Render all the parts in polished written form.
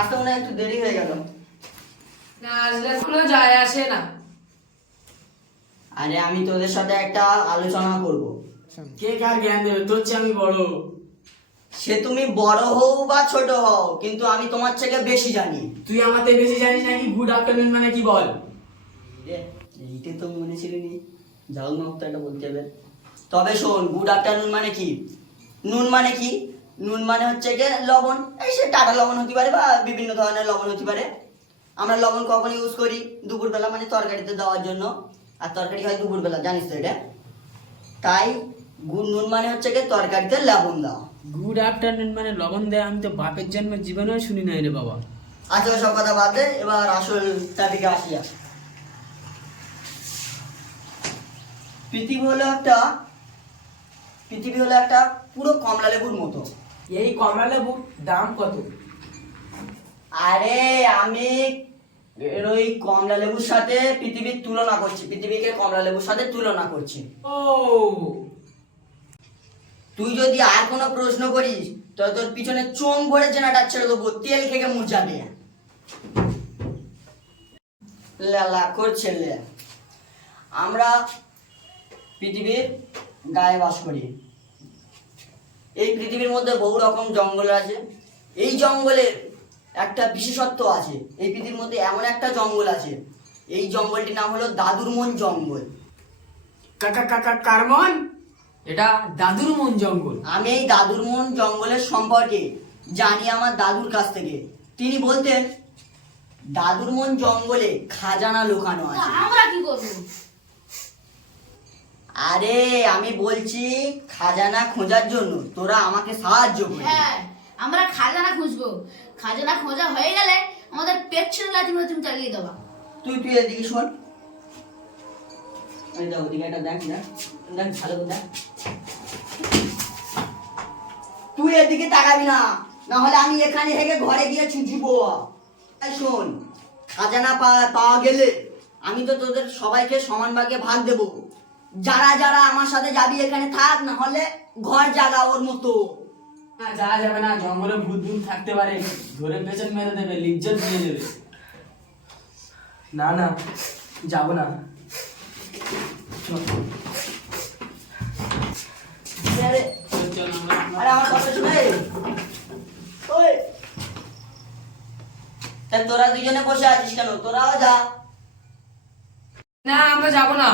আসতে মনে হয় একটু দেরি হয়ে গেল। না আসলে কোনো যায় আসে না। আরে আমি তোদের সাথে একটা আলোচনা করব। কে কার জ্ঞান দেবে? তোর চেয়ে আমি বড়। সে তুমি বড় হও বা ছোট হও, কিন্তু আমি তোমার থেকে বেশি জানি। তুই আমার থেকে বেশি জানিস নাকি? গুড আফটারনুন মানে কি বল? এইটা তো মনে ছিল নি, যাও না তো এটা বলতে হবে। তবে শোন, গুড আফটারনুন মানে কি? নুন মানে কি? নুন মানে হচ্ছে গিয়ে লবণ। এই সে টাটা লবণ হতে পারে বা বিভিন্ন ধরনের লবণ হতে পারে। আমরা লবণ কখন ইউজ করি? দুপুরবেলা, মানে তরকারিতে দেওয়ার জন্য। আর তরকারি হয় দুপুরবেলা, জানিস তো এটা। তাই নুন মানে হচ্ছে গিয়ে তরকারিতে লবণ দেওয়া। গুড আফটারনুন মানে লবণ দেয়? আমি তো বাপের জন্ম জীবনেও শুনি নাই রে বাবা। আচ্ছা সব কথা বাদ দে, এবার আসল টপিকে আসি। পৃথিবী হলো একটা পুরো কমলা লেবুর মতো। এই কমলা লেবুর দাম কত? আরে আমি ওই কমলা লেবুর সাথে পৃথিবীর তুলনা করছি, পৃথিবীকে কমলা লেবুর সাথে তুলনা করছি। ও, তুই যদি আর কোনো প্রশ্ন করিস তো তোর পিছনে চোং ভরে জেনাটা ছেড়ে দেবো, তেল খেয়ে মুরঝাবে। লালা করছে। আমরা পৃথিবীর গায়ে বাস করি। এই পৃথিবীর মধ্যে বহু রকম জঙ্গল আছে। এই জঙ্গলের একটা বিশেষত্ব আছে। এই পৃথিবীর মধ্যে এমন একটা জঙ্গল আছে, এই জঙ্গলটির নাম হলো দাদুর মন জঙ্গল। কাকা কাকা কার মন? এটা দাদুর মন জঙ্গল। আমি এই দাদুর মন জঙ্গলের সম্পর্কে জানি আমার দাদুর কাছ থেকে। তিনি বলতেন দাদুর মন জঙ্গলে খাজানা লুকানো আছে। আমরা কি করবো? আরে আমি বলছি খাজানা খোঁজার জন্য তোরা আমাকে সাহায্য করবি। হ্যাঁ, আমরা খাজানা খুঁজবো। খাজানা খোঁজা হয়ে গেলে আমাদের পেট ছিল লাথিম লাথিম চালিয়ে দেওয়া। তুই এদিকে শোন। এই দেখ ওদিকে একটা দেখ, দেখ ভালো করে দেখ। তুই এদিকে তাকাবি না, না হলে আমি এখানে থেকে ঘরে গিয়ে ছুঁচিবো। এই শোন, খাজানা পাওয়া গেলে আমি তো তোদের সবাইকে সমান ভাগে ভাগ দেবো। যারা যারা আমার সাথে যাবি এখানে থাক, না হলে ঘর জাগা ওর মতো। না, যাওয়া যাবে না। জঙ্গলে ভূত ভূত থাকতে পারে, ধরে পেছন মেরে দেবে, লিজ্জত দিয়ে দেবে। না না, যাবো না। চল। আরে চল আমরা। আরে আমার কথা শুনে। ওই তা তোরা দুজনে বসে আছিস কেন? তোরাও যা। না আমরা যাব না।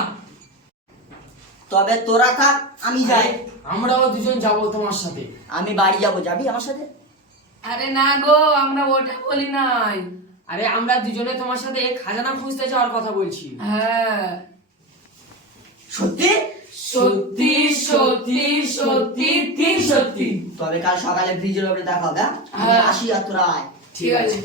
তবে তোরা থাক, আমি যাই। আমরাও দুজন যাবো তোমার সাথে। আমি বাড়ি যাব, যাবি আমার সাথে? আরে না গো, আমরা ওটা বলি নাই। আরে আমরা দুজনে তোমার সাথে খাজানা খুঁজতে যাওয়ার কথা বলছি। হ্যাঁ সত্যি? সত্যি সত্যি সত্যি তিন সত্যি। তবে কাল সকালে ব্রিজের উপরে দেখা হবে। আমি হ্যাঁ। আসি, আর তোরা আয়। ঠিক আছে।